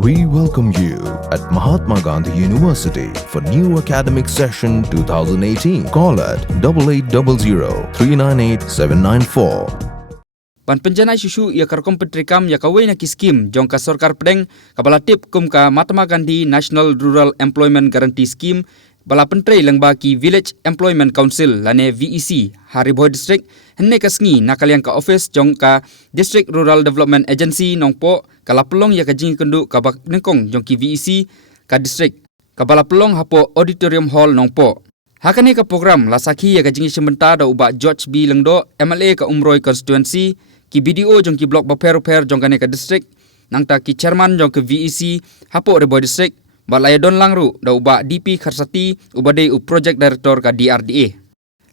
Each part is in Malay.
We welcome you at Mahatma Gandhi University for new academic session 2018. Call at 8800-398-794. Pan penjana susu ia karkom petrikam ya kawai na kiskim jong ka sarkar pedeng kabala tip kum ka Mahatma Gandhi National Rural Employment Guarantee Scheme bala pentre lengba ki Village Employment Council lane VEC hari Bhoi district henne kasngi nakaliang ka office jong ka District Rural Development Agency nongpo kala pelong ya kajing kendu kabak nengkong jong ki VEC ka district kabala pelong hapo auditorium hall nongpo. Hakane ka program lasaki ya kajing sementara da uba George B Lengdo MLA ka Umroi constituency ki BDO jong ki blok baper jong kane ka district nangta ki chairman jong ke VEC hapo re Bhoi district balaya don langru da uba DP Kharsati ubade u project director ka DRDA.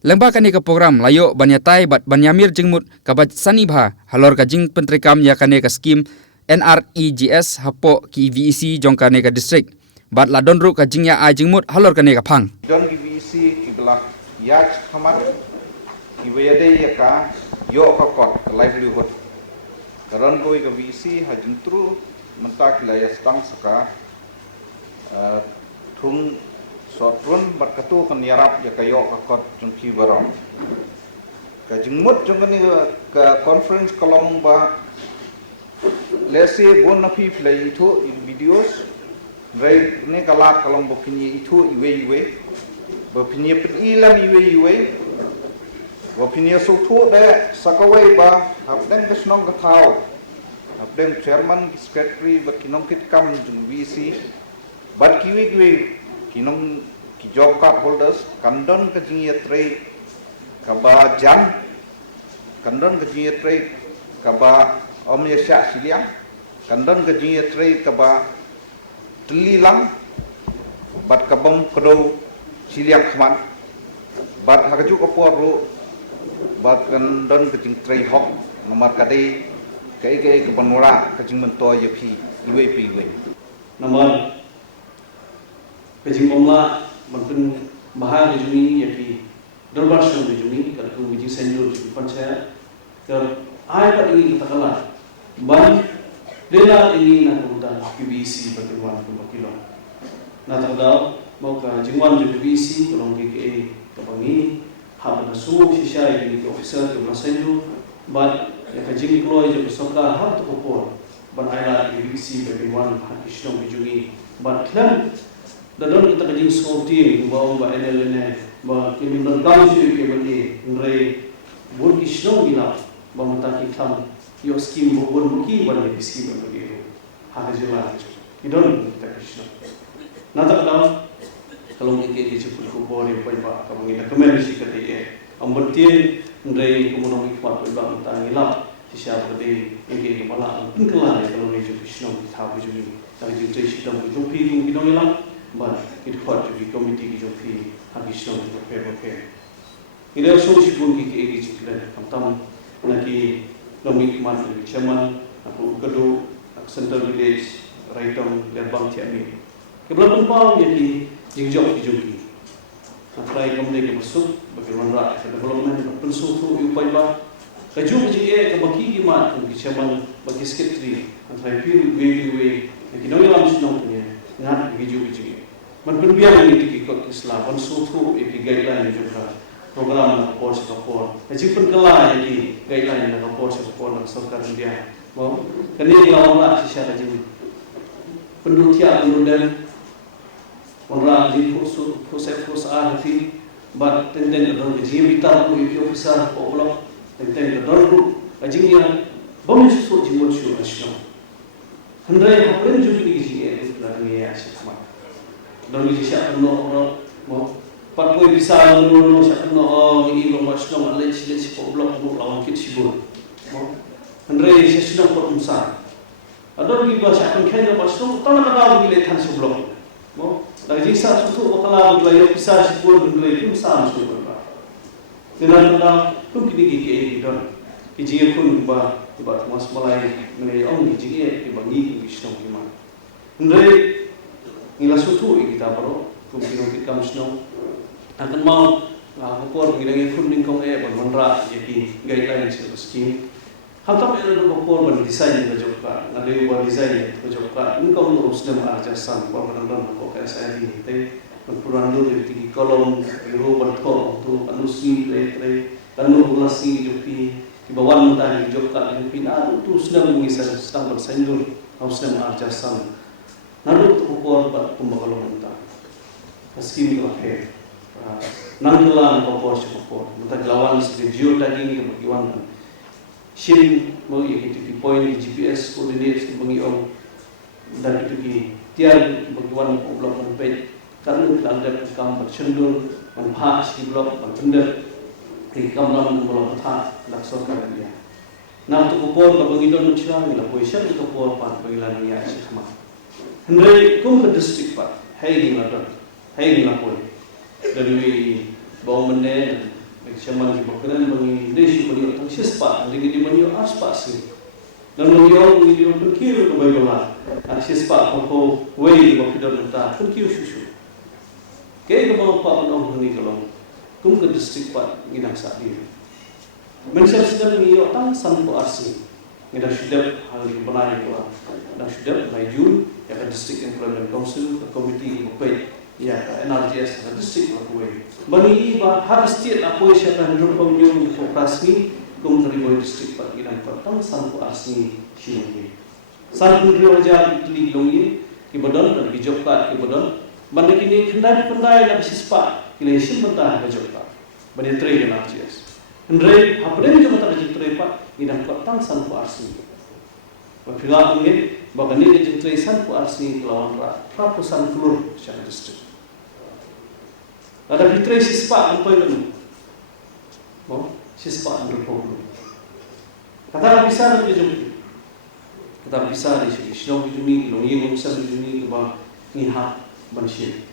Lengba kane ka program layo banyatai bat banyamir jengmut ka bat sanibha halor ka jing pentrikam ya kane ka scheme MNREGS hapo ki VEC jong kane ka district bat la don ru ka jingya a jengmut halor kane ka phang. Don ki VEC ki bla yach khamat ki wayade ya ka yo ka kot livelihood karon koi ka VEC ha jintru mentak la ya stang saka thung sotrun bat katu kan yarap ya kayo ka kot jungki barong ka jingmut jongani ka conference kolong ba lese bon na fi play itu in videos rai ne kala kolong bokini itu iwe bopini pen ilam iwe bopini sotu de sakawai ba hapdeng kesnong kathau hapdeng chairman secretary ba kinong kit kam jung VC bat kiwi kinong ki job card holders kandon ka jingia trade ka ba jan kandon ka jingia trade ka ba omnya sya siliang kandon ka jingia trade ka ba telilang bat ka bom kdo siliang khman bat haju ka poru bat kandon ka jing trade hok nomor kadai kai ka banura ka jing mento yepi iwe nomor kajing omla mungkin bahar dijuni yapi dorbar show dijuni kalau bijing senjol di panchayat ter ai ini kita kalah ban lela ini nak urutan PBC bagaimana kilo na terdau mau ke jingwan di PBC kalau KKA kebangi hab na su shisha ini ke officer ke senjol ban ya kajing kloy je pesokar hab to kopor ban ai PBC bagaimana hak islam dijuni ban klan dadon kita kajing sorti bawa ba NLN ba kimin dan sih ke bani nrai bur kisno gila ba mata ki tham yo scheme bo bur muki ba ni scheme ba ge ha jela idon kita kisno nata kalau ke cepul ko bori pa ba ka mangi na kemen si kate ambertien nrai komunomi kwat ba mata ngila sisa bade ege mala ingkala kalau ni kisno ta bu juni ta ji tei si dam ju pi ngi no ngila but it hot to be committee ki jo fi hagisno to pe ida so si pun ki egi chiklen tam na ki lomi man ki chairman aku kedo center village raitom lerbang ti ami ke belakang pau ya ki jingjok ki joki apply komde ke masuk bagaimana ra development pensu tu upai ba kaju ji e ke baki ki mat ki chairman bagi secretary antrai pi we ki no yalam sino punya ngat ki joki man penbiang ini dikikot Islam, man suatu iki guideline juga program nak kapor sekapor. Jadi penkelai ini guideline nak kapor sekapor nak sarkar India. Mau kini lawan sisa jadi pendutia urundan orang di pusat hati, bat tentang orang jadi bitar pun itu officer poblok tentang orang jadi yang bom susu jimun susu asal. Hendai apa juga ni jadi lagi ya sih. Dan di siapa no pat boy bisa no siapa no ini lo masuk no malai si poblok no lawan kit sibur andre si sudah perumsar ada di bahasa akan kaya masuk tanah kada bagi letan seblok lagi sa suatu wakala bagi bisa sibur andre itu sam sibur dengan kada pun kini gigi don gigi pun ba mas malai menai ong gigi dibangi gisno gimana andre ila suatu kita baru kumpulan kita musnong akan mau ngapor ngidang funding kong banra jadi guidelines scheme Hatam ilo ko por ban design ko job ka ngade wa design ko job ka in ko no usnem arja sam ko ban ko ka sa di te puran do ti kolom ro ban ko to anusi tre kanu ulasi jopi di bawah muda di job ka di pina tu usnem ngi sa stang ban sendur usnem arja sam nalu to por ba tumbakalong ta askim ko he nanglan ko por ko por muta glawan se geotagging ko giwan Shin mau yang itu di point di GPS coordinates di bagi orang dan itu di tiar bagian blok menpej karena kelanggar kam bercendur menpas di blok bercender di kamran blok thah laksor kan dia. Nah tu kupor bagi don cilang la position itu kupor pat bagi la niya sama. Hendai kum ke district pat hai di madon hai di lapor dari bawah menen Chairman di Bakaran bagi desi bagi orang sispa, lagi di bagi aspa sih. Dan bagi orang di orang perkir ke bagi orang, sispa kau way bagi orang ta perkir susu. Kaya kau apa orang ni kalau, kum ke district pat ngidang sakit. Manusia sudah ni orang sampu asli, ngidang sudah hal yang benar itu, ngidang sudah Jun, ya ke district employment council, ke komiti berbaik. Ya, MNREGS district Bhoi. Bagi iba harus tiap apa yang akan berupaya untuk operasi kumteri Bhoi district bagi dan petang sampu asli sini. Sampu diraja itu dilungi kibadon dan kijopkat kibadon. Bagi ini kendai nak sispa kilaisin mentah kijopkat. Bagi tray MNREGS. Hendai apa yang cuma tak dijentrai pak dan petang sampu asli. Bagi ini bagi ini dijentrai sampu asli kelawan ratusan telur secara district. Ada fitrah sispa apa itu? Oh, sispa berpuluh. Kata bisa di jumpa. Kata bisa di sini. Siapa di sini? Longi bisa di sini. Kebal nihak manusia.